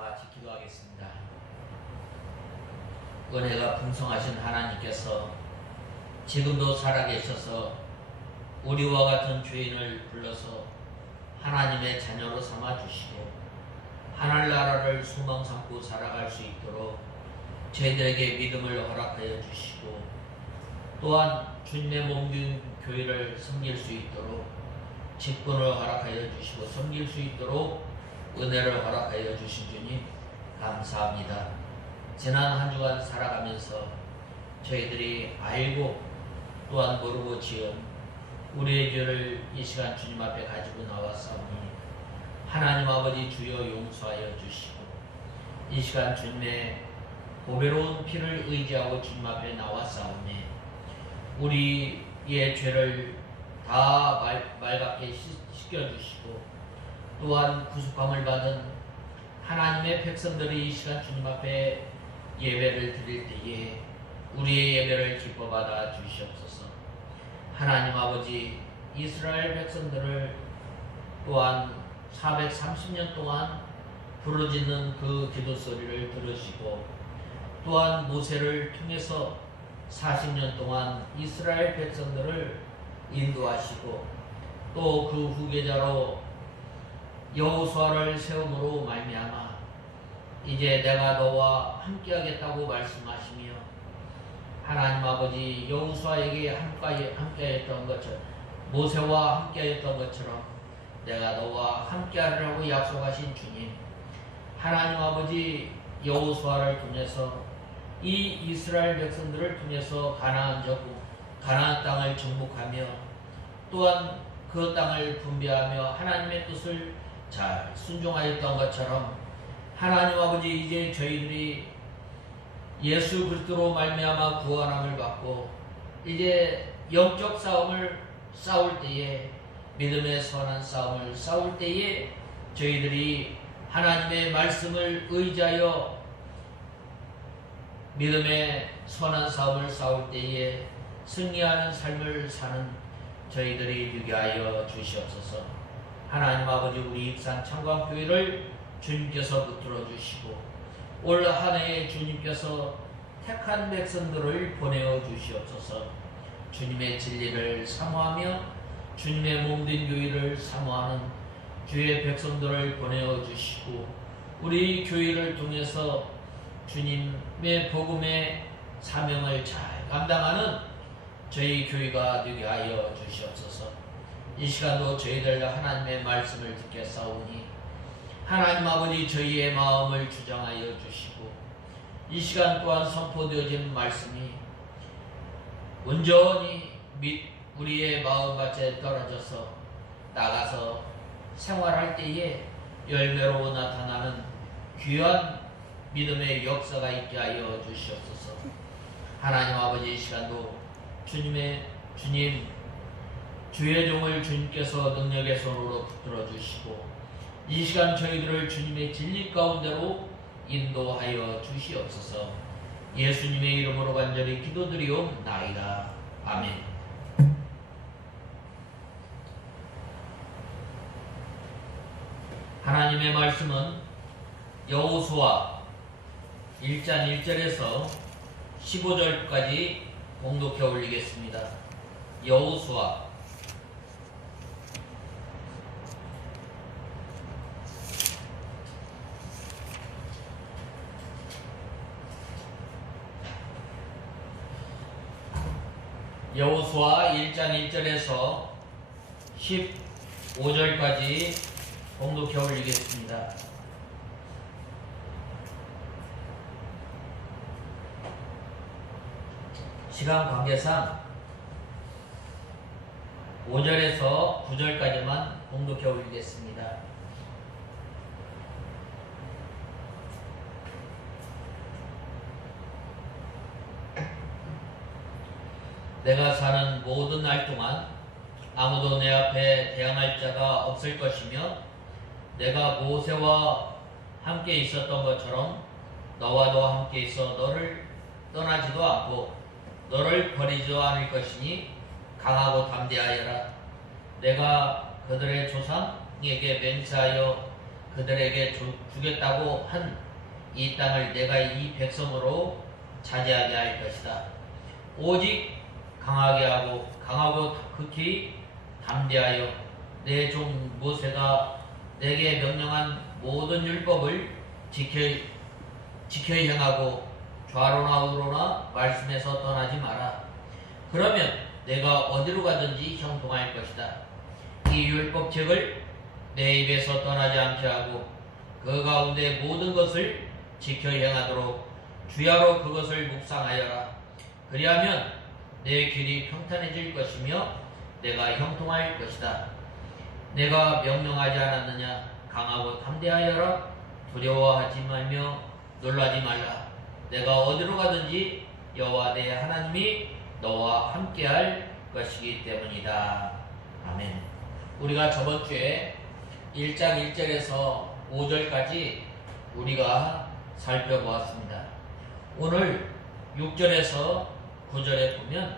다 같이 기도하겠습니다. 은혜가 풍성하신 하나님께서 지금도 살아계셔서 우리와 같은 죄인을 불러서 하나님의 자녀로 삼아주시고 하늘나라를 소망 삼고 살아갈 수 있도록 저희들에게 믿음을 허락하여 주시고 또한 주님의 몸된 교회를 섬길 수 있도록 직분을 허락하여 주시고 섬길 수 있도록 은혜를 허락하여 주신 주님 감사합니다. 지난 한 주간 살아가면서 저희들이 알고 또한 모르고 지은 우리의 죄를 이 시간 주님 앞에 가지고 나왔사오니 하나님 아버지 주여 용서하여 주시고 이 시간 주님의 보배로운 피를 의지하고 주님 앞에 나왔사오니 우리의 죄를 다 맑게 씻겨주시고 또한 구속함을 받은 하나님의 백성들이 이 시간 주님 앞에 예배를 드릴 때에 우리의 예배를 기뻐 받아 주시옵소서. 하나님 아버지 이스라엘 백성들을 또한 430년 동안 부르짖는 그 기도 소리를 들으시고 또한 모세를 통해서 40년 동안 이스라엘 백성들을 인도하시고 또 그 후계자로 여호수아를 세움으로 말미암아 이제 내가 너와 함께하겠다고 말씀하시며 하나님 아버지 여호수아에게 함께하였던 것처럼 모세와 함께하였던 것처럼 내가 너와 함께하리라고 약속하신 주님 하나님 아버지 여호수아를 통해서 이 이스라엘 백성들을 통해서 가나안 땅을 정복하며 또한 그 땅을 분배하며 하나님의 뜻을 잘 순종하였던 것처럼 하나님 아버지 이제 저희들이 예수 그리스도로 말미암아 구원함을 받고 이제 영적 싸움을 싸울 때에 믿음의 선한 싸움을 싸울 때에 저희들이 하나님의 말씀을 의지하여 믿음의 선한 싸움을 싸울 때에 승리하는 삶을 사는 저희들이 되게 하여 주시옵소서. 하나님 아버지 우리 익산 창광교회를 주님께서 붙들어 주시고 올 한 해에 주님께서 택한 백성들을 보내어 주시옵소서. 주님의 진리를 사모하며 주님의 몸된 교회를 사모하는 주의 백성들을 보내어 주시고 우리 교회를 통해서 주님의 복음의 사명을 잘 감당하는 저희 교회가 되게 하여 주시옵소서. 이 시간도 저희들 하나님의 말씀을 듣겠사오니 하나님 아버지 저희의 마음을 주장하여 주시고 이 시간 또한 선포되어진 말씀이 온전히 우리의 마음밭에 떨어져서 나가서 생활할 때에 열매로 나타나는 귀한 믿음의 역사가 있게 하여 주시옵소서. 하나님 아버지 이 시간도 주님 주의 종을 주님께서 능력의 손으로 붙들어 주시고 이 시간 저희들을 주님의 진리 가운데로 인도하여 주시옵소서. 예수님의 이름으로 간절히 기도드리옵나이다. 아멘. 하나님의 말씀은 여호수아 1장 1절에서 15절까지 봉독해 올리겠습니다. 여호수아 여호수아 1장 1절에서 15절까지 봉독해 올리겠습니다. 시간 관계상 5절에서 9절까지만 봉독해 올리겠습니다. 내가 사는 모든 날 동안 아무도 내 앞에 대항할 자가 없을 것이며 내가 모세와 함께 있었던 것처럼 너와도 함께 있어 너를 떠나지도 않고 너를 버리지도 않을 것이니 강하고 담대하여라. 내가 그들의 조상에게 맹세하여 그들에게 주겠다고 한 이 땅을 내가 이 백성으로 차지하게 할 것이다. 오직 강하고 극히 담대하여 내 종 모세가 내게 명령한 모든 율법을 지켜 행하고 좌로나 우로나 말씀에서 떠나지 마라. 그러면 내가 어디로 가든지 형통할 것이다. 이 율법책을 내 입에서 떠나지 않게 하고 그 가운데 모든 것을 지켜 행하도록 주야로 그것을 묵상하여라. 그리하면 내 길이 평탄해질 것이며 내가 형통할 것이다. 내가 명령하지 않았느냐? 강하고 담대하여라. 두려워하지 말며 놀라지 말라. 내가 어디로 가든지 여호와 내 하나님이 너와 함께할 것이기 때문이다. 아멘. 우리가 저번 주에 1장 1절에서 5절까지 우리가 살펴보았습니다. 오늘 6절에서 9절에 보면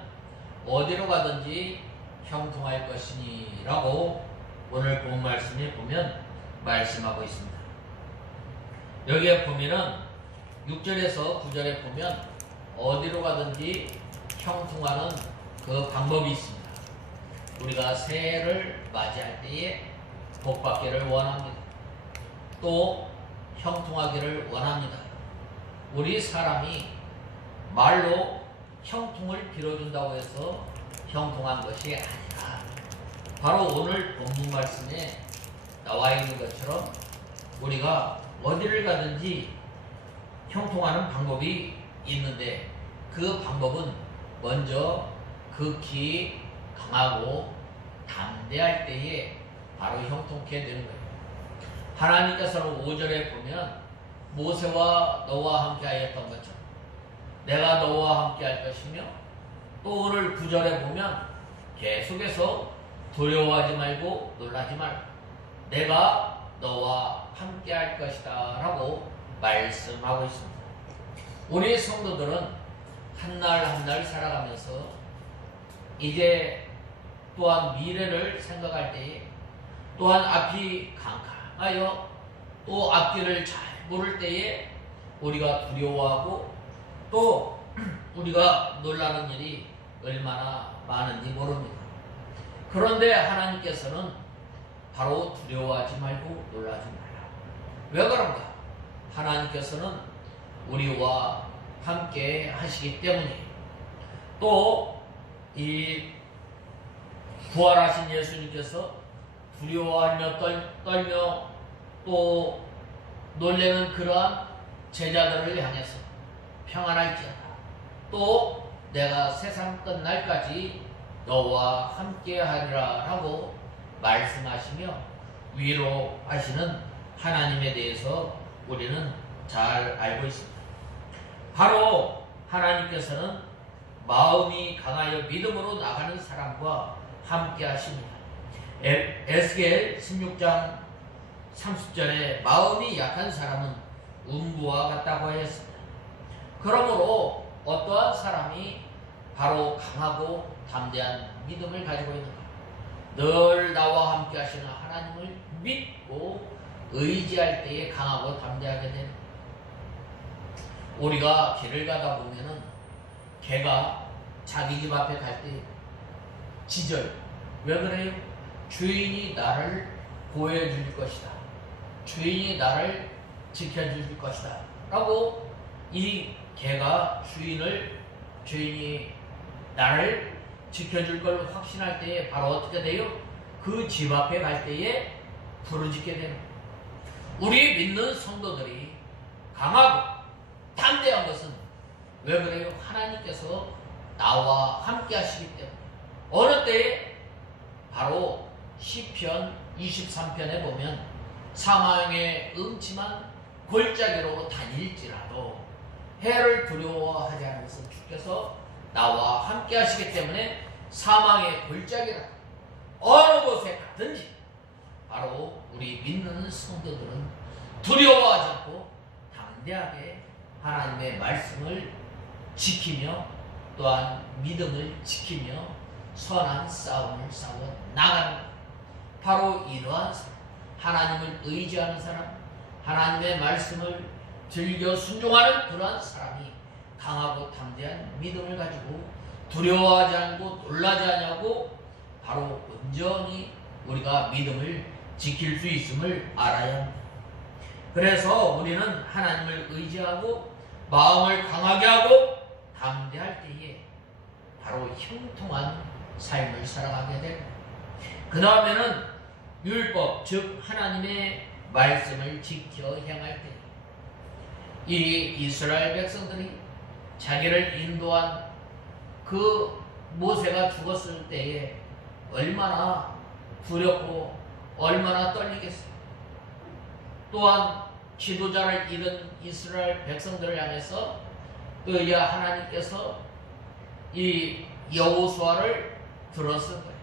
어디로 가든지 형통할 것이니 라고 오늘 본 말씀에 보면 말씀하고 있습니다. 여기에 보면은 6절에서 9절에 보면 어디로 가든지 형통하는 그 방법이 있습니다. 우리가 새해를 맞이할 때에 복받기를 원합니다. 또 형통하기를 원합니다. 우리 사람이 말로 형통을 빌어준다고 해서 형통한 것이 아니라 바로 오늘 본문 말씀에 나와 있는 것처럼 우리가 어디를 가든지 형통하는 방법이 있는데 그 방법은 먼저 극히 강하고 담대할 때에 바로 형통케 되는 거예요. 하나님께서는 5절에 보면 모세와 너와 함께 하였던 것처럼 내가 너와 함께 할 것이며 또 오늘 9절에 보면 계속해서 두려워하지 말고 놀라지 말고 내가 너와 함께 할 것이다 라고 말씀하고 있습니다. 우리 성도들은 한 날 한 날 살아가면서 이제 또한 미래를 생각할 때에 또한 앞이 캄캄하여 또 앞길을 잘 모를 때에 우리가 두려워하고 또 우리가 놀라는 일이 얼마나 많은지 모릅니다. 그런데 하나님께서는 바로 두려워하지 말고 놀라지 말라. 왜 그런가? 하나님께서는 우리와 함께 하시기 때문에 또 이 부활하신 예수님께서 두려워하며 떨며 또 놀래는 그러한 제자들을 향해서 평안할지어다. 또 내가 세상 끝날까지 너와 함께 하리라 라고 말씀하시며 위로하시는 하나님에 대해서 우리는 잘 알고 있습니다. 바로 하나님께서는 마음이 강하여 믿음으로 나가는 사람과 함께 하십니다. 에스겔 16장 30절에 마음이 약한 사람은 음부와 같다고 하였습니다. 그러므로 어떠한 사람이 바로 강하고 담대한 믿음을 가지고 있는가? 늘 나와 함께 하시는 하나님을 믿고 의지할 때에 강하고 담대하게 되는 거예요. 우리가 길을 가다 보면은 개가 자기 집 앞에 갈 때 짖어요. 왜 그래요? 주인이 나를 보호해줄 것이다. 주인이 나를 지켜줄 것이다. 라고 이 개가 주인이 나를 지켜줄 걸 확신할 때에 바로 어떻게 돼요? 그 집 앞에 갈 때에 부르짖게 되는 거예요. 우리 믿는 성도들이 강하고 담대한 것은 왜 그래요? 하나님께서 나와 함께 하시기 때문에. 어느 때에? 바로 시편 23편에 보면 사망의 음침한 골짜기로 다닐지라도 해를 두려워하지 않은 것은 주께서 나와 함께 하시기 때문에 사망의 골짜기라 어느 곳에 가든지 바로 우리 믿는 성도들은 두려워하지 않고 담대하게 하나님의 말씀을 지키며 또한 믿음을 지키며 선한 싸움을 싸워 나가는 것. 바로 이러한 사람, 하나님을 의지하는 사람, 하나님의 말씀을 즐겨 순종하는 그러한 사람이 강하고 담대한 믿음을 가지고 두려워하지 않고 놀라지 않냐고 바로 온전히 우리가 믿음을 지킬 수 있음을 알아야 합니다. 그래서 우리는 하나님을 의지하고 마음을 강하게 하고 담대할 때에 바로 형통한 삶을 살아가게 됩니다. 그 다음에는 율법, 즉 하나님의 말씀을 지켜 행할 때 이 이스라엘 백성들이 자기를 인도한 그 모세가 죽었을 때에 얼마나 두렵고 얼마나 떨리겠어요. 또한 지도자를 잃은 이스라엘 백성들을 향해서 의야 하나님께서 이 여호수아를 들었을 거예요.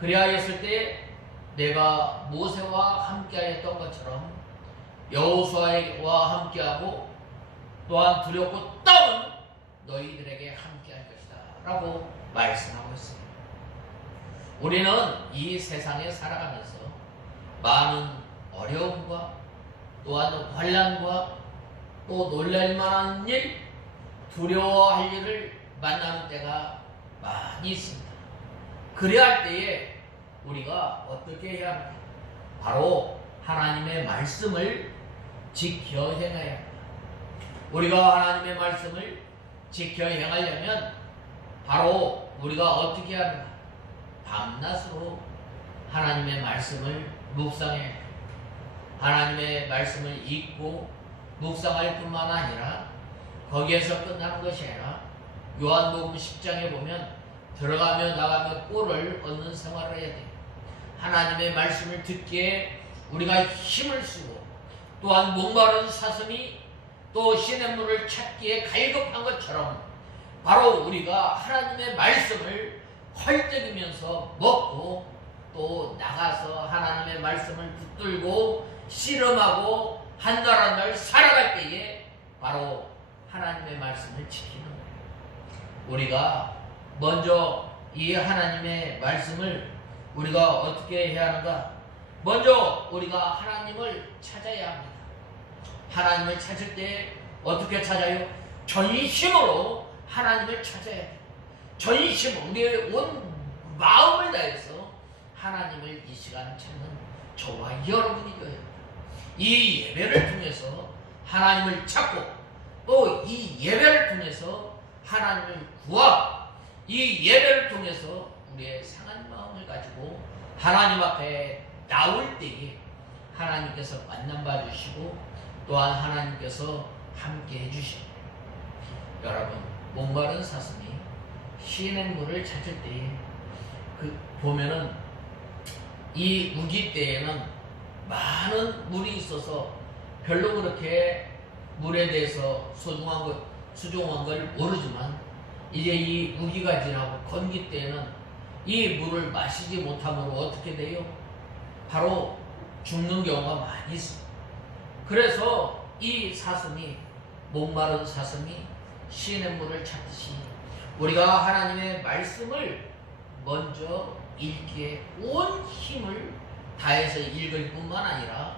그리하였을 때 내가 모세와 함께하였던 것처럼 여호수아와 함께하고 또한 두렵고 떠는 너희들에게 함께할 것이다 라고 말씀하고 있습니다. 우리는 이 세상에 살아가면서 많은 어려움과 또한 환난과 또 놀랄만한 일, 두려워할 일을 만나는 때가 많이 있습니다. 그래야 할 때에 우리가 어떻게 해야 합니까? 바로 하나님의 말씀을 지켜 행해야 합니다. 우리가 하나님의 말씀을 지켜 행하려면 바로 우리가 어떻게 해야 합니까? 밤낮으로 하나님의 말씀을 묵상해야 합니다. 하나님의 말씀을 읽고 묵상할 뿐만 아니라 거기에서 끝나는 것이 아니라 요한복음 10장에 보면 들어가며 나가며 꼴을 얻는 생활을 해야 돼요. 하나님의 말씀을 듣기에 우리가 힘을 쓰고 또한 목마른 사슴이 또 시냇물을 찾기에 갈급한 것처럼 바로 우리가 하나님의 말씀을 헐떡이면서 먹고 또 나가서 하나님의 말씀을 붙들고 씨름하고 한 달 한 달 살아갈 때에 바로 하나님의 말씀을 지키는 거예요. 우리가 먼저 이 하나님의 말씀을 우리가 어떻게 해야 하는가? 먼저 우리가 하나님을 찾아야 합니다. 하나님을 찾을 때 어떻게 찾아요? 전심으로 하나님을 찾아야 돼요. 전심으로 우리의 온 마음을 다해서 하나님을 이 시간 찾는 저와 여러분이 되어야 합니다. 이 예배를 통해서 하나님을 찾고 또 이 예배를 통해서 하나님을 구하고 이 예배를 통해서 우리의 상한 마음을 가지고 하나님 앞에 나올 때에 하나님께서 만남받아 주시고 또한 하나님께서 함께 해주십니다. 여러분, 목마른 사슴이 시냇물을 찾을 때에 보면은 이 우기 때에는 많은 물이 있어서 별로 그렇게 물에 대해서 수종한 걸 모르지만 이제 이 우기가 지나고 건기 때에는 이 물을 마시지 못함으로 어떻게 돼요? 바로 죽는 경우가 많이 있습니다. 그래서 이 사슴이 목마른 사슴이 시냇물을 찾듯이 우리가 하나님의 말씀을 먼저 읽기에 온 힘을 다해서 읽을 뿐만 아니라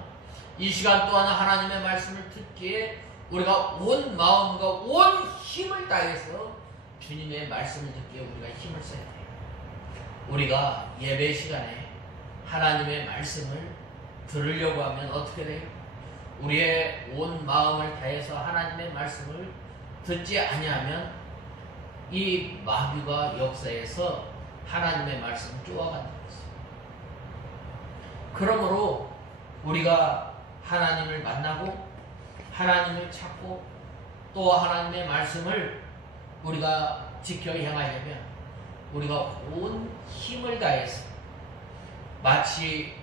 이 시간 또한 하나님의 말씀을 듣기에 우리가 온 마음과 온 힘을 다해서 주님의 말씀을 듣기에 우리가 힘을 써야 돼요. 우리가 예배 시간에 하나님의 말씀을 들으려고 하면 어떻게 돼요? 우리의 온 마음을 다해서 하나님의 말씀을 듣지 아니하면 이 마귀가 역사에서 하나님의 말씀을 쪼아간다는 것입니다. 그러므로 우리가 하나님을 만나고 하나님을 찾고 또 하나님의 말씀을 우리가 지켜 행하려면 우리가 온 힘을 다해서 마치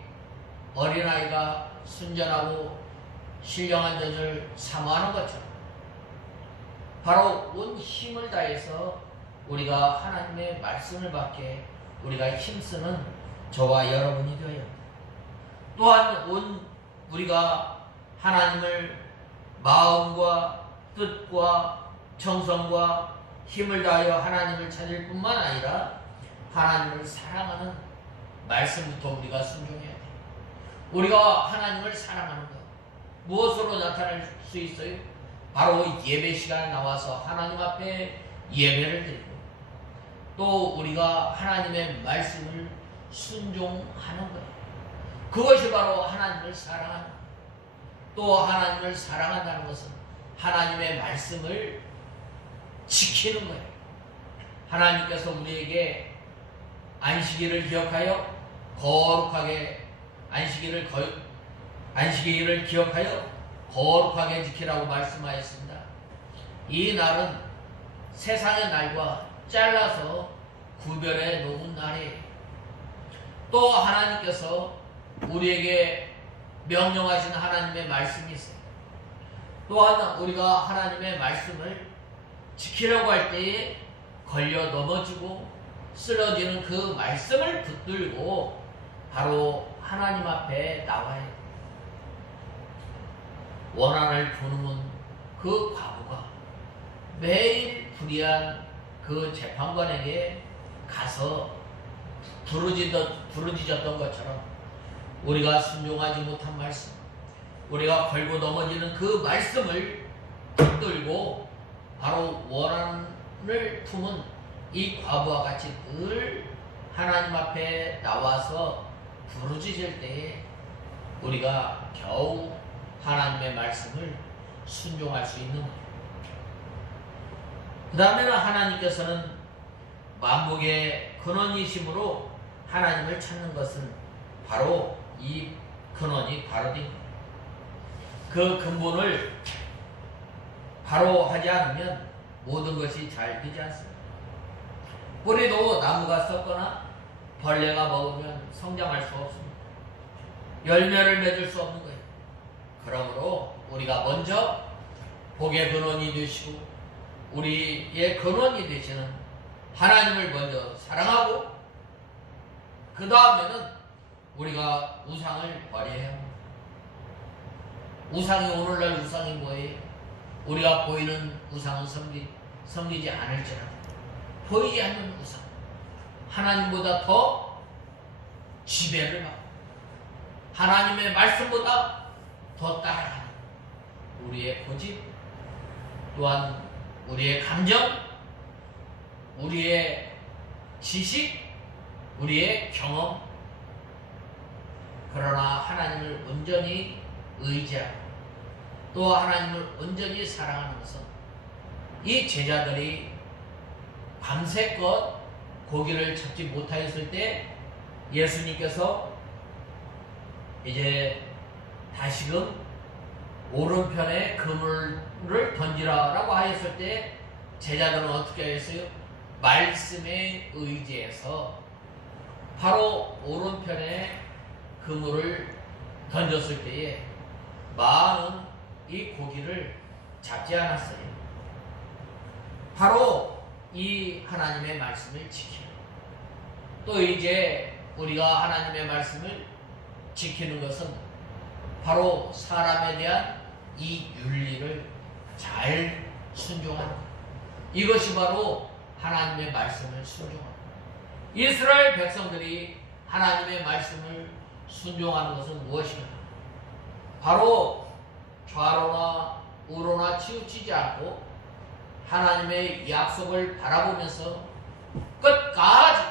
어린아이가 순전하고 신령한 젖을 사모하는 것처럼 바로 온 힘을 다해서 우리가 하나님의 말씀을 받게 우리가 힘쓰는 저와 여러분이 되어야 합니다. 또한 우리가 하나님을 마음과 뜻과 정성과 힘을 다하여 하나님을 찾을 뿐만 아니라 하나님을 사랑하는 말씀부터 우리가 순종해야 돼요. 우리가 하나님을 사랑하는 것 무엇으로 나타날 수 있어요? 바로 예배 시간에 나와서 하나님 앞에 예배를 드리고 또 우리가 하나님의 말씀을 순종하는 거예요. 그것이 바로 하나님을 사랑하는 거예요. 또 하나님을 사랑한다는 것은 하나님의 말씀을 지키는 거예요. 하나님께서 우리에게 안식일을 기억하여 거룩하게 안식일을 기억하여 거룩하게 지키라고 말씀하였습니다. 이 날은 세상의 날과 잘라서 구별해 놓은 날이에요. 또 하나님께서 우리에게 명령하신 하나님의 말씀이 있어요. 또한 우리가 하나님의 말씀을 지키려고 할 때에 걸려 넘어지고 쓰러지는 그 말씀을 붙들고 바로 하나님 앞에 나와야 해요. 원한을 부는 그 과부가 매일 불의한 그 재판관에게 가서 부르짖었던 것처럼 우리가 순종하지 못한 말씀, 우리가 걸고 넘어지는 그 말씀을 붙들고 바로 원한을 품은 이 과부와 같이 늘 하나님 앞에 나와서 부르짖을 때에 우리가 겨우 하나님의 말씀을 순종할 수 있는 거예요. 그 다음에는 하나님께서는 만복의 근원이심으로 하나님을 찾는 것은 바로 이 근원이 바로 된 거예요. 그 근본을 바로 하지 않으면 모든 것이 잘 되지 않습니다. 뿌리도 나무가 썩거나 벌레가 먹으면 성장할 수 없습니다. 열매를 맺을 수 없는 거예요. 그러므로 우리가 먼저 복의 근원이 되시고 우리의 근원이 되시는 하나님을 먼저 사랑하고 그 다음에는 우리가 우상을 버려야 합니다. 우상이 오늘날 우상이 뭐예요? 우리가 보이는 우상은 섬기지 않을지라도 보이지 않는 우상 하나님보다 더 지배를 받고 하나님의 말씀보다 더 따라가는 우리의 고집 또한 우리의 감정 우리의 지식 우리의 경험 그러나 하나님을 온전히 의지하고 또 하나님을 온전히 사랑하는 것은 이 제자들이 밤새껏 고기를 잡지 못하였을 때 예수님께서 이제 다시금 오른편에 그물을 던지라라고 하였을 때 제자들은 어떻게 했어요? 말씀에 의지해서 바로 오른편에 그물을 던졌을 때에 많은 이 고기를 잡지 않았어요. 바로 이 하나님의 말씀을 지키는 또 이제 우리가 하나님의 말씀을 지키는 것은 바로 사람에 대한 이 윤리를 잘 순종하는 것. 이것이 바로 하나님의 말씀을 순종하는 것. 이스라엘 백성들이 하나님의 말씀을 순종하는 것은 무엇인가? 바로 좌로나 우로나 치우치지 않고 하나님의 약속을 바라보면서 끝까지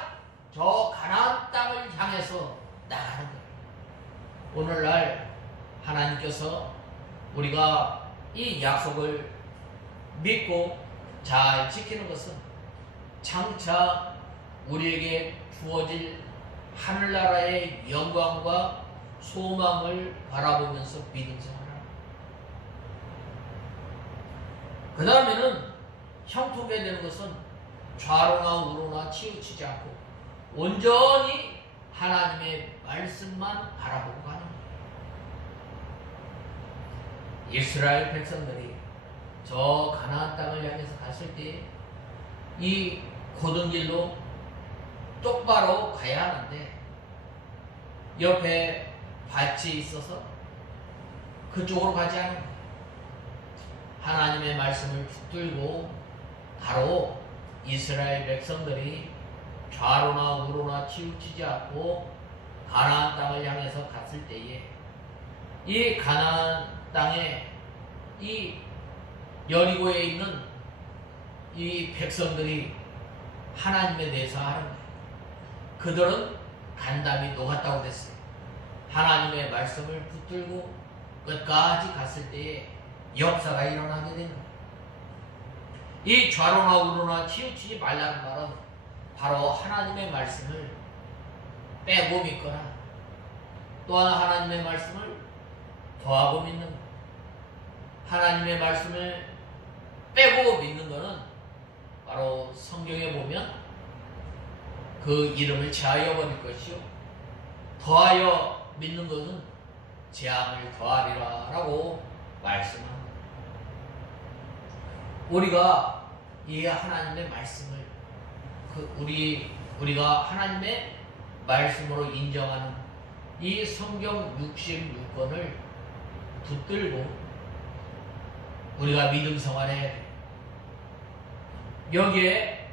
저 가나안 땅을 향해서 나가는 거예요. 오늘날 하나님께서 우리가 이 약속을 믿고 잘 지키는 것은 장차 우리에게 주어질 하늘나라의 영광과 소망을 바라보면서 믿음 생활합니다. 그 다음에는 형통되는 것은 좌로나 우로나 치우치지 않고 온전히 하나님의 말씀만 바라보고 가는 거예요. 이스라엘 백성들이 저 가나안 땅을 향해서 갔을 때 이 고든 길로 똑바로 가야 하는데 옆에 밭이 있어서 그쪽으로 가지 않은 거예요. 하나님의 말씀을 붙들고 바로 이스라엘 백성들이 좌로나 우로나 치우치지 않고 가나안 땅을 향해서 갔을 때에 이 가나안 땅에 이 여리고에 있는 이 백성들이 하나님에 대해서 아는 거예요. 그들은 간담이 녹았다고 됐어요. 하나님의 말씀을 붙들고 끝까지 갔을 때에 역사가 일어나게 되는 거예요. 이 좌로나 우로나 치우치지 말라는 말은 바로 하나님의 말씀을 빼고 믿거나 또한 하나님의 말씀을 더하고 믿는 것. 하나님의 말씀을 빼고 믿는 것은 바로 성경에 보면 그 이름을 제하여 버릴 것이요 더하여 믿는 것은 재앙을 더하리라 라고 말씀합니다. 우리가 이 하나님의 말씀을 우리가 하나님의 말씀으로 인정하는 이 성경 66권을 붙들고 우리가 믿음 생활해야 돼. 여기에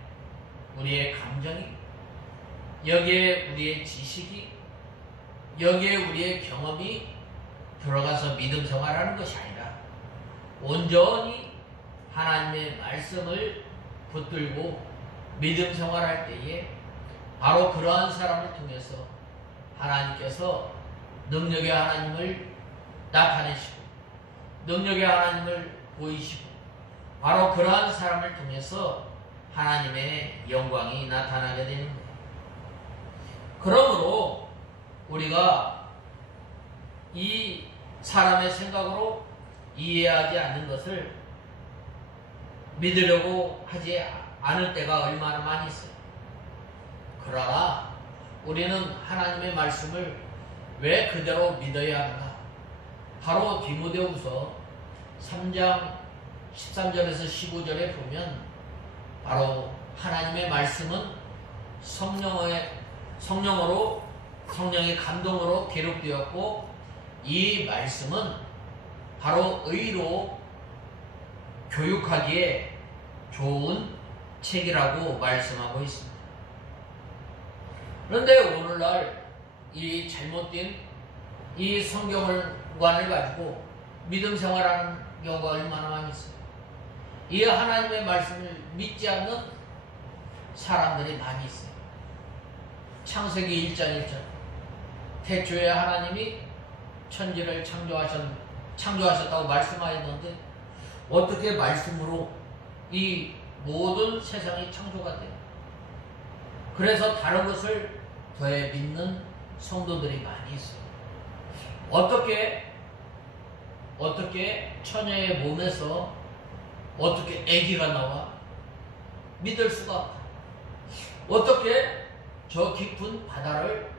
우리의 감정이, 여기에 우리의 지식이, 여기에 우리의 경험이 들어가서 믿음 생활하는 것이 아니라 온전히 하나님의 말씀을 붙들고 믿음 생활할 때에 바로 그러한 사람을 통해서 하나님께서 능력의 하나님을 나타내시고 능력의 하나님을 보이시고 바로 그러한 사람을 통해서 하나님의 영광이 나타나게 되는 거예요. 그러므로 우리가 이 사람의 생각으로 이해하지 않는 것을 믿으려고 하지 않을 때가 얼마나 많이 있어요. 그러나 우리는 하나님의 말씀을 왜 그대로 믿어야 하는가? 바로 디모데후서 3장 13절에서 15절에 보면 바로 하나님의 말씀은 성령의 감동으로 기록되었고 이 말씀은 바로 의로 교육하기에 좋은 책이라고 말씀하고 있습니다. 그런데 오늘날 이 잘못된 이 성경관을 가지고 믿음 생활하는 경우가 얼마나 많이 있어요. 이 하나님의 말씀을 믿지 않는 사람들이 많이 있어요. 창세기 1장 1절 태초에 하나님이 천지를 창조하셨다고 말씀하였는데 어떻게 말씀으로 이 모든 세상이 창조가 돼요? 그래서 다른 것을 더해 믿는 성도들이 많이 있어요. 어떻게 처녀의 몸에서 어떻게 아기가 나와? 믿을 수가 없다. 어떻게 저 깊은 바다를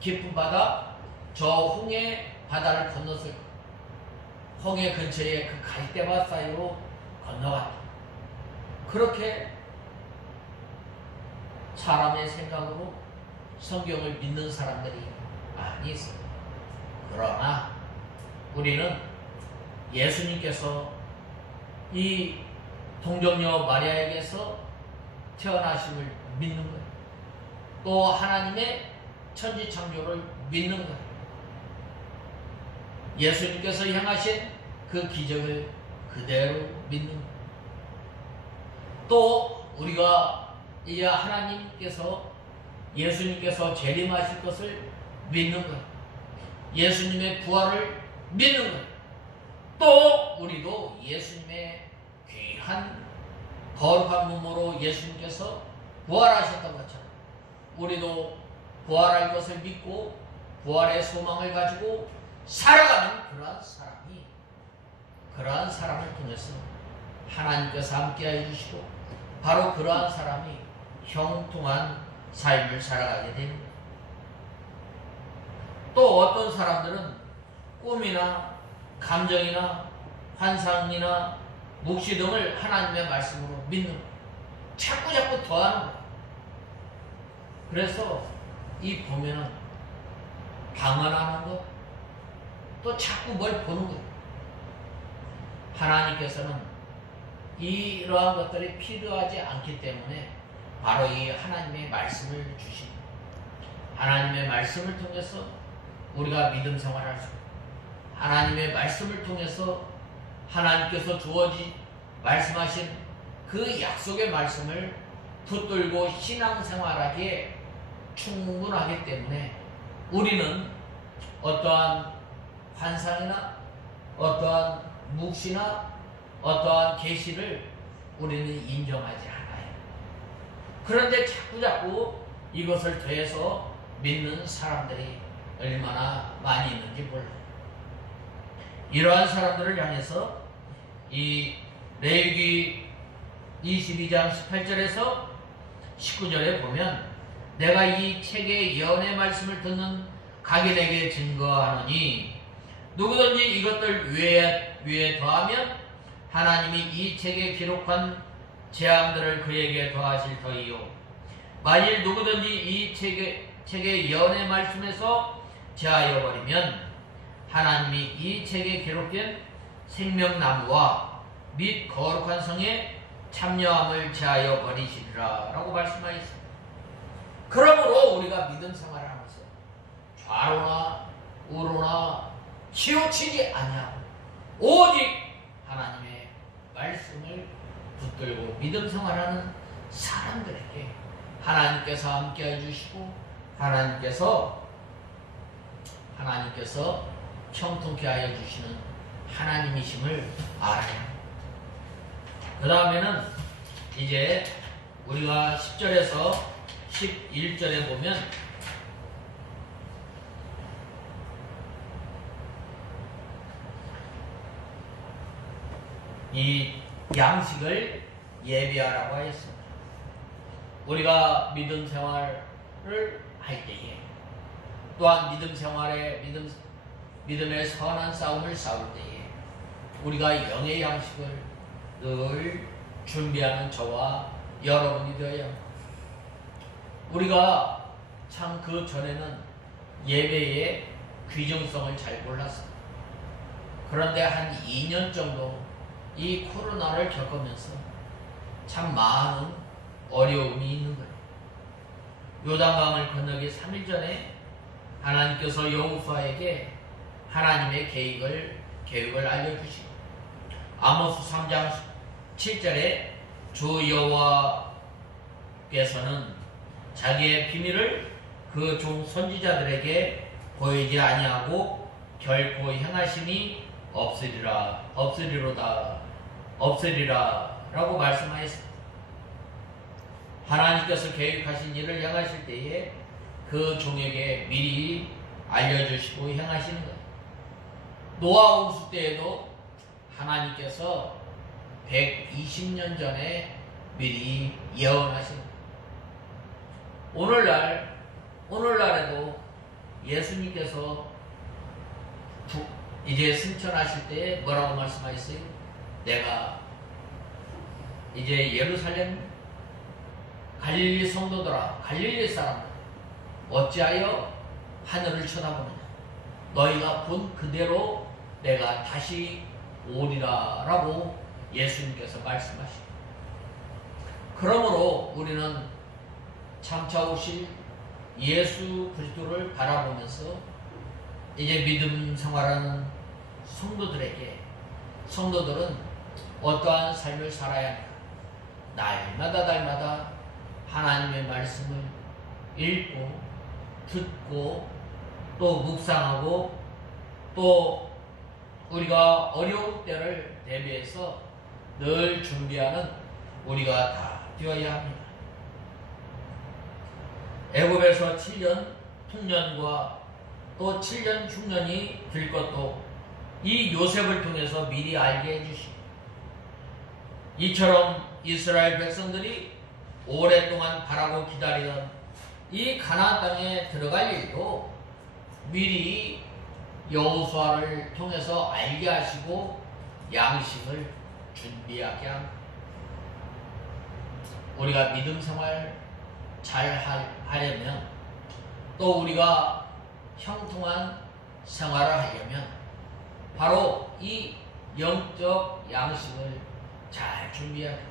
깊은 바다 저 홍해 바다를 건넜을까? 홍해 근처에 그 갈대밭 사이로 건너갔다. 그렇게 사람의 생각으로 성경을 믿는 사람들이 많이 있어요. 그러나 우리는 예수님께서 이 동정녀 마리아에게서 태어나심을 믿는 거예요. 또 하나님의 천지 창조를 믿는 거예요. 예수님께서 행하신 그 기적을 그대로 믿는 거예요. 또 우리가 이 예수님께서 재림하실 것을 믿는 거예요. 예수님의 부활을 믿는 거예요. 또 우리도 예수님의 귀한 거룩한 몸으로 예수님께서 부활하셨던 것처럼 우리도 부활할 것을 믿고 부활의 소망을 가지고 살아가는 그러한 사람을 통해서 하나님께서 함께해 주시고 바로 그러한 사람이 형통한 삶을 살아가게 됩니다. 또 어떤 사람들은 꿈이나 감정이나 환상이나 묵시 등을 하나님의 말씀으로 믿는 거예요. 자꾸 더하는 거예요. 그래서 이 보면은 방언하는 거, 또 자꾸 뭘 보는 거예요. 하나님께서는 이러한 것들이 필요하지 않기 때문에 바로 이 하나님의 말씀을 주신 하나님의 말씀을 통해서 우리가 믿음 생활할 수 있고 하나님의 말씀을 통해서 하나님께서 말씀하신 그 약속의 말씀을 붙들고 신앙생활하기에 충분하기 때문에 우리는 어떠한 환상이나 어떠한 묵시나 어떠한 계시를 우리는 인정하지 않아요. 그런데 자꾸자꾸 이것을 더해서 믿는 사람들이 얼마나 많이 있는지 몰라요. 이러한 사람들을 향해서 이 레위기 22장 18절에서 19절에 보면 내가 이 책의 예언의 말씀을 듣는 각인에게 증거하노니 누구든지 이것들 위에 더하면 하나님이 이 책에 기록한 재앙들을 그에게 더하실 터이요 만일 누구든지 이 책의 예언의 말씀에서 제하여 버리면 하나님이 이 책에 기록된 생명나무와 및 거룩한 성에 참여함을 제하여 버리시리라 라고 말씀하셨습니다. 그러므로 우리가 믿음 생활을 하면서 좌로나 우로나 치우치지 아니하고 오직 하나님의 말씀을 붙들고 믿음 생활하는 사람들에게 하나님께서 함께 해주시고 하나님께서 형통케 하여 주시는 하나님이심을 알아야 합니다. 그 다음에는 이제 우리가 10절에서 11절에 보면 이 양식을 예비하라고 하였습니다. 우리가 믿음 생활을 할 때에 또한 믿음의 선한 싸움을 싸울 때에 우리가 영의 양식을 늘 준비하는 저와 여러분이 되어야 합니다. 우리가 참 그 전에는 예배의 귀중성을 잘 몰랐습니다. 그런데 한 2년 정도 이 코로나를 겪으면서 참 많은 어려움이 있는 거예요. 요단강을 건너기 3일 전에 하나님께서 여호수아에게 하나님의 계획을 알려주시고 아모스 3장 7절에 주 여호와께서는 자기의 비밀을 그 종 선지자들에게 보이지 아니하고 결코 행하심이 없으리라 라고 말씀하였습니다. 하나님께서 계획하신 일을 행하실 때에 그 종에게 미리 알려주시고 행하시는 거예요. 노아 홍수 때에도 하나님께서 120년 전에 미리 예언하신 거예요. 오늘날에도 예수님께서 이제 승천하실 때 뭐라고 말씀하셨어요? 내가 이제 예루살렘 갈릴리 성도들아 갈릴리 사람들 어찌하여 하늘을 쳐다보느냐 너희가 본 그대로 내가 다시 오리라 라고 예수님께서 말씀하십니다. 그러므로 우리는 장차 오실 예수 그리스도를 바라보면서 이제 믿음 생활하는 성도들은 어떠한 삶을 살아야 하는가? 날마다 하나님의 말씀을 읽고 듣고 또 묵상하고 또 우리가 어려운 때를 대비해서 늘 준비하는 우리가 다 되어야 합니다. 애굽에서 7년 풍년과 또 7년 흉년이 들 것도 이 요셉을 통해서 미리 알게 해주시고 이처럼 이스라엘 백성들이 오랫동안 바라고 기다리던 이 가나안 땅에 들어갈 일도 미리 여호수아를 통해서 알게 하시고 양식을 준비하게 합니다. 우리가 믿음 생활 잘 하려면 또 우리가 형통한 생활을 하려면 바로 이 영적 양식을 잘 준비해야 합니다.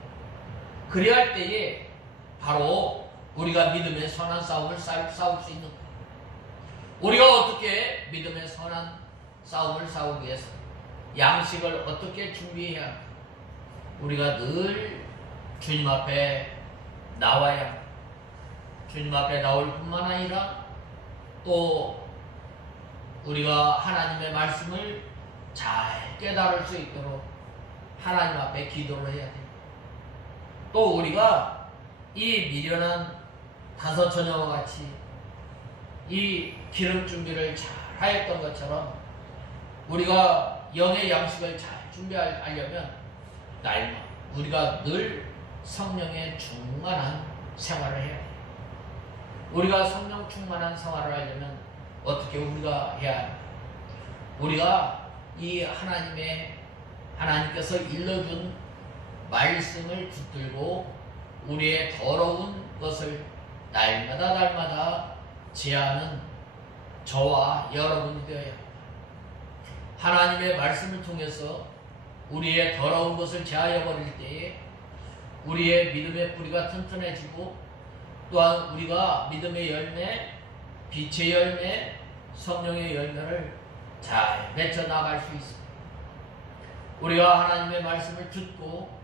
그래야 할 때에 바로 우리가 믿음의 선한 싸움을 싸울 수 있는 거예요. 우리가 어떻게 믿음의 선한 싸움을 싸우기 위해서 양식을 어떻게 준비해야 합니까? 우리가 늘 주님 앞에 나와야 합니다. 주님 앞에 나올 뿐만 아니라 또 우리가 하나님의 말씀을 잘 깨달을 수 있도록 하나님 앞에 기도를 해야 됩니다. 또 우리가 이 미련한 다섯 처녀와 같이 이 기름 준비를 잘 하였던 것처럼 우리가 영의 양식을 잘 준비하려면 날마다 우리가 늘 성령의 충만한 생활을 해야 돼요. 우리가 성령 충만한 생활을 하려면 어떻게 우리가 해야 합니까? 우리가 이 하나님께서 일러준 말씀을 붙들고 우리의 더러운 것을 날마다 제하는 저와 여러분이 되어야 합니다. 하나님의 말씀을 통해서 우리의 더러운 것을 제하여 버릴 때에 우리의 믿음의 뿌리가 튼튼해지고 또한 우리가 믿음의 열매, 빛의 열매, 성령의 열매를 잘 맺혀 나갈 수 있습니다. 우리가 하나님의 말씀을 듣고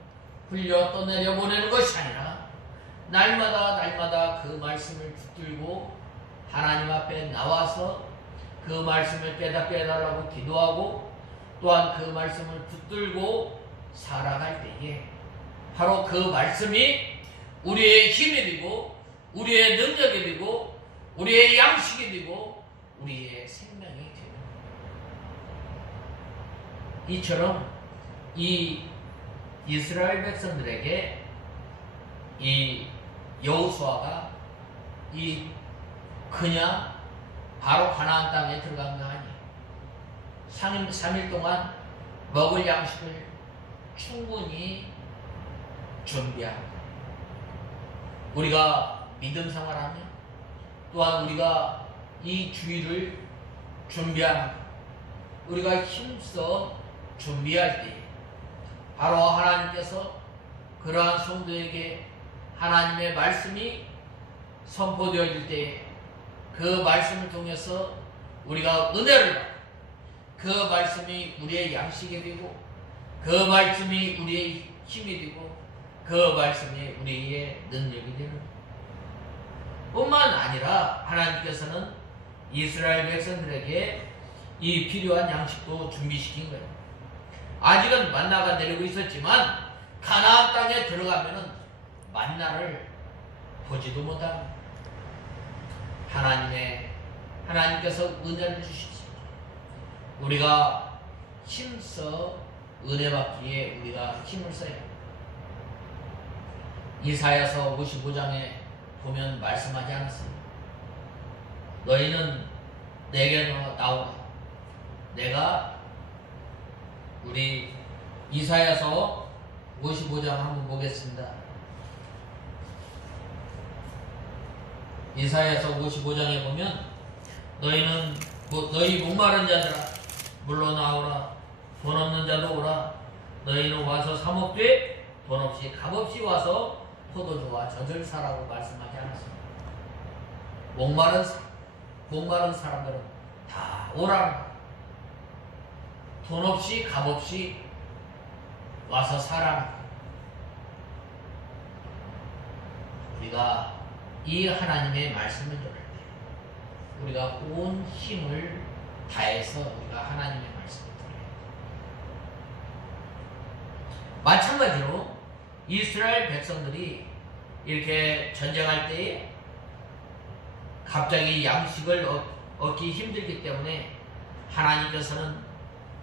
흘려 떠내려 보내는 것이 아니라 날마다 그 말씀을 붙들고 하나님 앞에 나와서 그 말씀을 깨닫게 해달라고 기도하고 또한 그 말씀을 붙들고 살아갈 때에 바로 그 말씀이 우리의 힘이 되고 우리의 능력이 되고 우리의 양식이 되고 우리의 생명이 되는 이처럼 이 이스라엘 백성들에게 이 여호수아가 이 그냥 바로 가나안 땅에 들어간 거 아니에요. 3일 동안 먹을 양식을 충분히 준비합니다. 우리가 믿음 생활하면 또한 우리가 이 주일을 준비합니다. 우리가 힘써 준비할 때 바로 하나님께서 그러한 성도에게 하나님의 말씀이 선포되어질 때 그 말씀을 통해서 우리가 은혜를 받고 그 말씀이 우리의 양식이 되고 그 말씀이 우리의 힘이 되고 그 말씀이 우리의 능력이 되는 뿐만 아니라 하나님께서는 이스라엘 백성들에게 이 필요한 양식도 준비시킨 거예요. 아직은 만나가 내리고 있었지만 가나안 땅에 들어가면은 만나를 보지도 못합니다. 하나님께서 은혜를 주십시오. 우리가 힘써 은혜 받기에 우리가 힘을 써야 합니다. 이사야서 55장에 보면 말씀하지 않았습니까? 너희는 내게 나오라. 내가 우리 이사야서 55장 한번 보겠습니다. 이사야서 55장에 보면 너희 목마른 자들아 물러 나오라. 돈 없는 자도 오라. 너희는 와서 사 먹되 돈 없이 값없이 와서 포도주와 젖을 사라고 말씀하지 않았습니다. 목마른 사람들은 다 오라는 돈 없이 값없이 와서 사라는 우리가 이 하나님의 말씀을 들을 때 우리가 온 힘을 다해서 우리가 하나님의 말씀을 들어야 돼요. 마찬가지로 이스라엘 백성들이 이렇게 전쟁할 때에 갑자기 양식을 얻기 힘들기 때문에 하나님께서는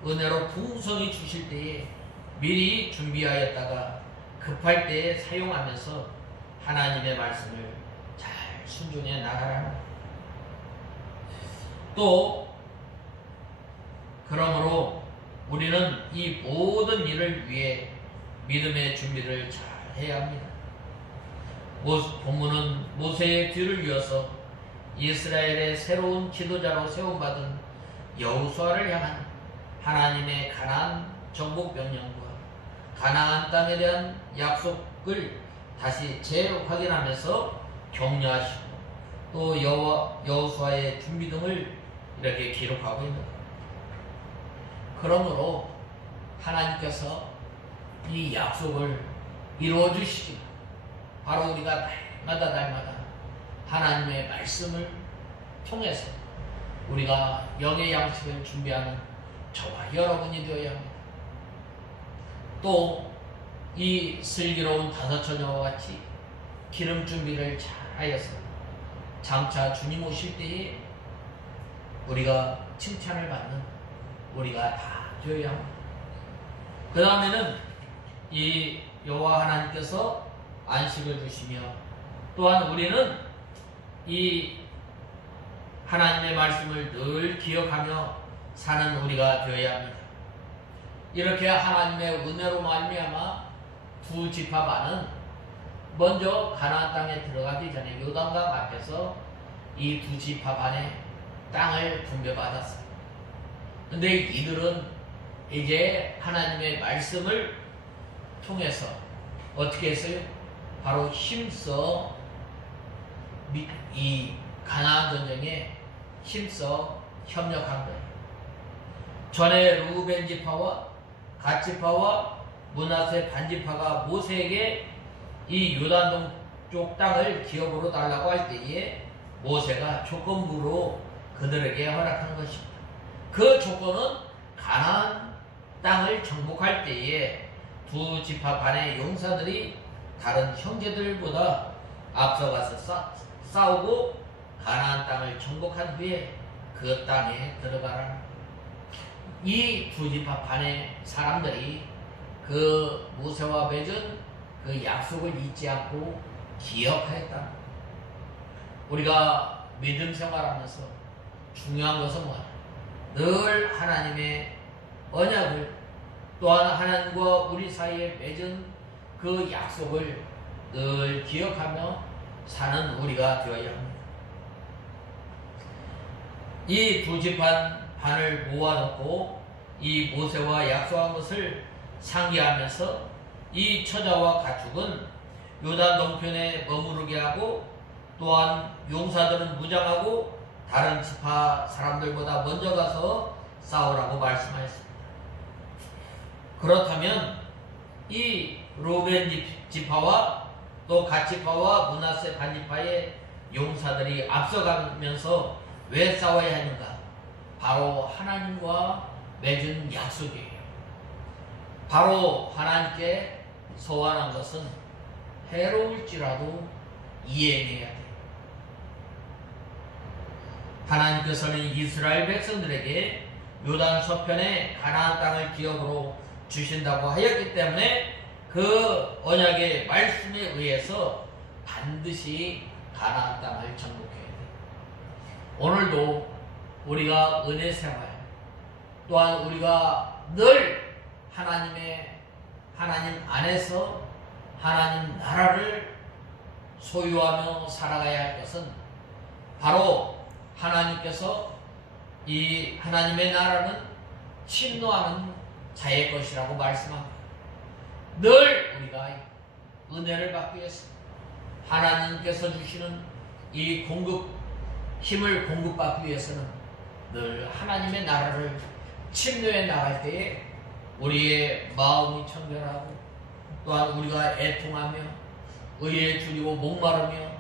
은혜로 풍성히 주실 때에 미리 준비하였다가 급할 때에 사용하면서 하나님의 말씀을 잘 순종해 나가라. 또 그러므로 우리는 이 모든 일을 위해 믿음의 준비를 잘 해야 합니다. 본문은 모세의 뒤를 이어서 이스라엘의 새로운 지도자로 세움받은 여호수아를 향한 하나님의 가나안 정복 명령과 가나안 땅에 대한 약속을 다시 재확인하면서 격려하시고 또 여호수아의 준비 등을 이렇게 기록하고 있는 겁니다. 그러므로 하나님께서 이 약속을 이루어 주시기 바로 우리가 날마다 하나님의 말씀을 통해서 우리가 영의 양식을 준비하는 저와 여러분이 되어야 합니다. 또 이 슬기로운 다섯 처녀와 같이 기름 준비를 잘 하여서 장차 주님 오실 때에 우리가 칭찬을 받는 우리가 다 되어야 합니다. 그 다음에는 이 여호와 하나님께서 안식을 주시며 또한 우리는 이 하나님의 말씀을 늘 기억하며 사는 우리가 되어야 합니다. 이렇게 하나님의 은혜로 말미암아 두 지파 반은 먼저 가나안 땅에 들어가기 전에 요단강 앞에서 이 두 지파 반의 땅을 분배받았어요. 근데 이들은 이제 하나님의 말씀을 통해서 어떻게 했어요? 바로 힘써 이 가나안 전쟁에 힘써 협력한 거예요. 전에 루벤 지파와 갓 지파와 므낫세 반 지파가 모세에게 이 요단 동쪽 땅을 기업으로 달라고 할 때에 모세가 조건부로 그들에게 허락한 것입니다. 그 조건은 가나안 땅을 정복할 때에 두 지파 반의 용사들이 다른 형제들보다 앞서가서 싸우고 가나안 땅을 정복한 후에 그 땅에 들어가라. 이 두 지파 반의 사람들이 그 모세와 맺은 그 약속을 잊지 않고 기억하였다. 우리가 믿음 생활하면서 중요한 것은 뭐냐? 늘 하나님의 언약을 또한 하나님과 우리 사이에 맺은 그 약속을 늘 기억하며 사는 우리가 되어야 합니다. 이 두 지파 반을 모아놓고 이 모세와 약속한 것을 상기하면서 이 처자와 가축은 요단 동편에 머무르게 하고 또한 용사들은 무장하고 다른 지파 사람들보다 먼저 가서 싸우라고 말씀하였습니다. 그렇다면 이 로벤 지파와 또 갓 지파와 므낫세 반 지파의 용사들이 앞서가면서 왜 싸워야 하는가? 바로 하나님과 맺은 약속이에요. 바로 하나님께 소원한 것은 해로울지라도 이행해야 돼요. 하나님께서는 이스라엘 백성들에게 요단 서편에 가나안 땅을 기업으로 주신다고 하였기 때문에 그 언약의 말씀에 의해서 반드시 가나안 땅을 정복해야 돼요. 오늘도 우리가 은혜 생활 또한 우리가 늘 하나님 안에서 하나님 나라를 소유하며 살아가야 할 것은 바로 하나님께서 이 하나님의 나라는 침노하는 자의 것이라고 말씀합니다. 늘 우리가 은혜를 받기 위해서 하나님께서 주시는 이 힘을 공급받기 위해서는 늘 하나님의 나라를 침노해 나갈 때에 우리의 마음이 청결하고 또한 우리가 애통하며 의에 줄이고 목마르며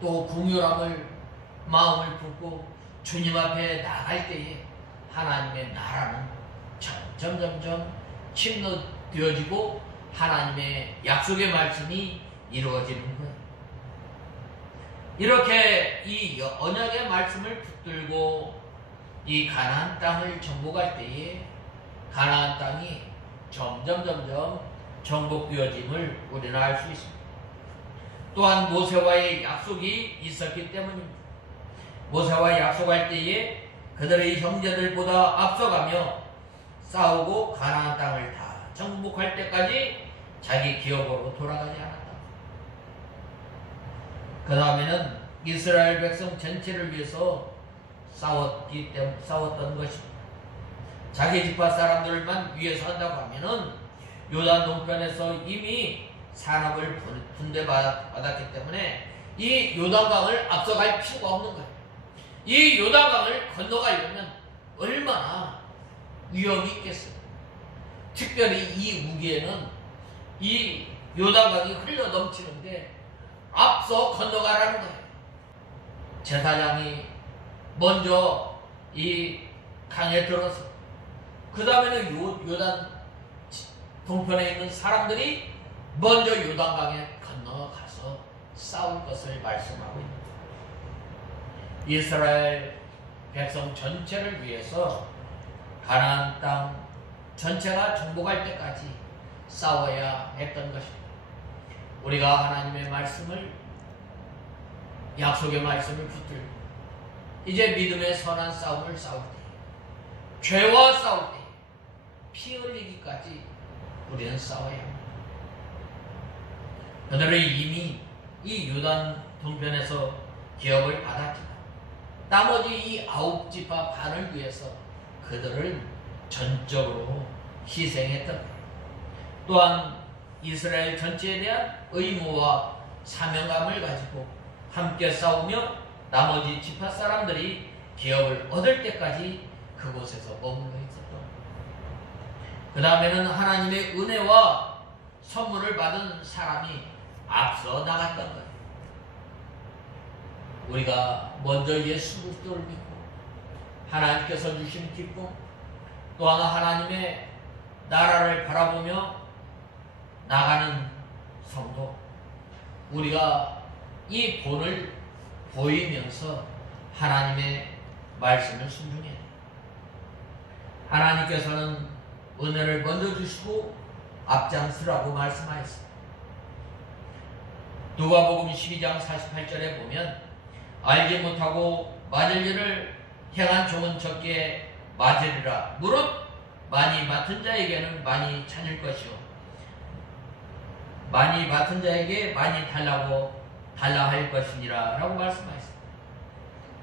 또 궁휼함을 마음을 품고 주님 앞에 나갈 때에 하나님의 나라는 점점 침노되어지고 하나님의 약속의 말씀이 이루어지는 거예요. 이렇게 이 언약의 말씀을 붙들고 이 가나안 땅을 정복할 때에 가나안 땅이 점점 정복되어짐을 우리는 알 수 있습니다. 또한 모세와의 약속이 있었기 때문입니다. 모세와 약속할 때에 그들의 형제들보다 앞서가며 싸우고 가나안 땅을 다 정복할 때까지 자기 기업으로 돌아가지 않았다. 그 다음에는 이스라엘 백성 전체를 위해서 싸웠던 것입니다. 자기 지파 사람들만 위해서 한다고 하면은 요단 동편에서 이미 산업을 분대받았기 때문에 이 요단강을 앞서갈 필요가 없는 거예요. 이 요단강을 건너가려면 얼마나 위험이 있겠어요. 특별히 이 우기에는 이 요단강이 흘러 넘치는데 앞서 건너가라는 거예요. 제사장이 먼저 이 강에 들어서 그 다음에는 요단 동편에 있는 사람들이 먼저 요단강에 건너가서 싸울 것을 말씀하고 있습니다. 이스라엘 백성 전체를 위해서 가나안 땅 전체가 정복할 때까지 싸워야 했던 것입니다. 우리가 하나님의 말씀을, 약속의 말씀을 붙들고 이제 믿음의 선한 싸움을 싸울 때, 죄와 싸울 때 피 흘리기까지 우리는 싸워야 합니다. 그들은 이미 이 요단 동편에서 기업을 받았지만 나머지 이 9지파 반을 위해서 그들을 전적으로 희생했던 거예요. 또한 이스라엘 전체에 대한 의무와 사명감을 가지고 함께 싸우며 나머지 지파 사람들이 기업을 얻을 때까지 그곳에서 머물러 있었던 거예요. 그 다음에는 하나님의 은혜와 선물을 받은 사람이 앞서 나갔던 거예요. 우리가 먼저 예수 그리스도를 믿고 하나님께서 주신 기쁨, 또 하나 하나님의 나라를 바라보며 나가는 성도, 우리가 이 본을 보이면서 하나님의 말씀을 순종해야 해요. 하나님께서는 은혜를 먼저 주시고 앞장서라고 말씀하셨습니다. 누가복음 12장 48절에 보면 알지 못하고 맞을 일을 행한 종은 적게 맞으리라. 무릇 많이 맡은 자에게는 많이 찾을 것이요 많이 맡은 자에게 많이 달라 할 것이니라 라고 말씀하셨습니다.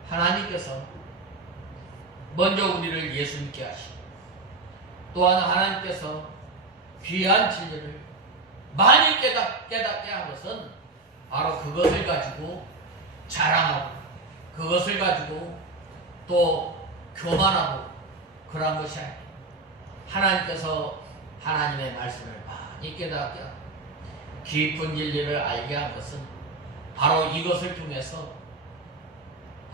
하나님께서 먼저 우리를 예수님께 하시고 또한 하나님께서 귀한 진리를 많이 깨닫게 한 것은 바로 그것을 가지고 자랑하고 그것을 가지고 또 교만하고 그러한 것이 아니에요. 하나님께서 하나님의 말씀을 많이 깨닫게 하고 깊은 진리를 알게 한 것은 바로 이것을 통해서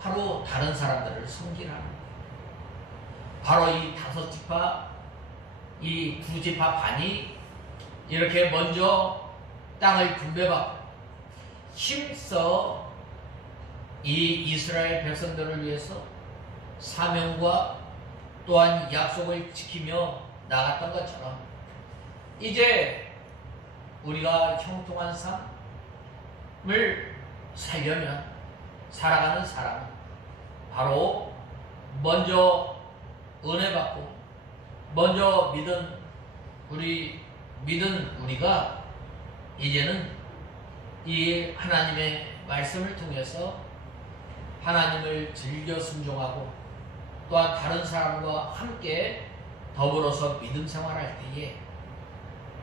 바로 다른 사람들을 섬기라는 거예요. 바로 이 5지파, 이 2지파 반이 이렇게 먼저 땅을 분배받고 힘써 이 이스라엘 백성들을 위해서 사명과 또한 약속을 지키며 나갔던 것처럼 이제 우리가 형통한 삶을 살려면 살아가는 사람은 바로 먼저 은혜 받고 먼저 믿은 우리가 이제는 이 하나님의 말씀을 통해서 하나님을 즐겨 순종하고 또한 다른 사람과 함께 더불어서 믿음 생활할 때에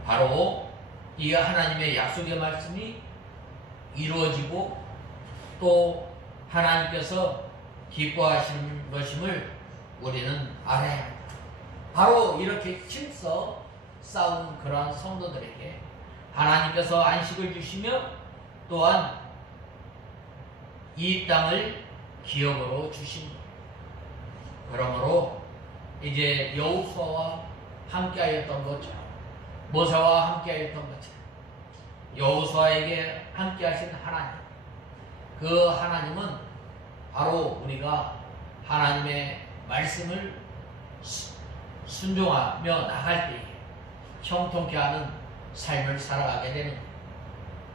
바로 이 하나님의 약속의 말씀이 이루어지고 또 하나님께서 기뻐하시는 것임을 우리는 알아야 합니다. 바로 이렇게 힘써 싸운 그러한 성도들에게 하나님께서 안식을 주시며 또한 이 땅을 기업으로 주신 거예요. 그러므로 이제 여호수아와 함께하였던 것처럼 모세와 함께하였던 것처럼 여호수아에게 함께하신 하나님, 그 하나님은 바로 우리가 하나님의 말씀을 순종하며 나갈 때에 형통케 하는 삶을 살아가게 되는 거예요.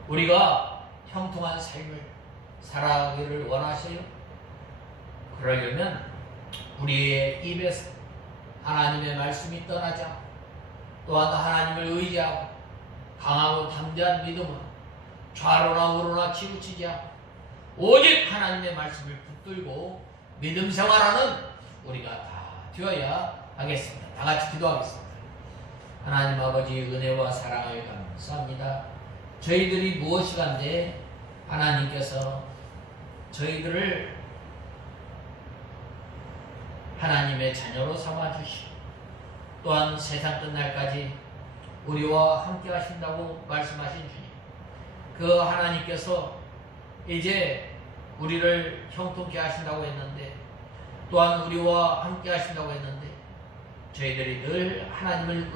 우리가 형통한 삶을 살아가기를 원하세요? 그러려면 우리의 입에서 하나님의 말씀이 떠나지 않고 또한 하나님을 의지하고 강하고 담대한 믿음으로 좌로나 우로나 치우치지 않고 오직 하나님의 말씀을 붙들고 믿음 생활하는 우리가 다 되어야 하겠습니다. 다 같이 기도하겠습니다. 하나님 아버지 은혜와 사랑을 감사합니다. 저희들이 무엇이간데 하나님께서 저희들을 하나님의 자녀로 삼아주시고 또한 세상 끝날까지 우리와 함께 하신다고 말씀하신 주님, 그 하나님께서 이제 우리를 형통케 하신다고 했는데 또한 우리와 함께 하신다고 했는데 저희들이 늘 하나님을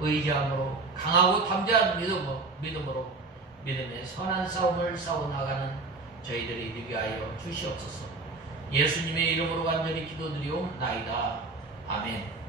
의지함으로 강하고 담대한 믿음으로 믿음의 선한 싸움을 싸워나가는 저희들이 되게 하여 주시옵소서. 예수님의 이름으로 간절히 기도드리옵나이다. 아멘.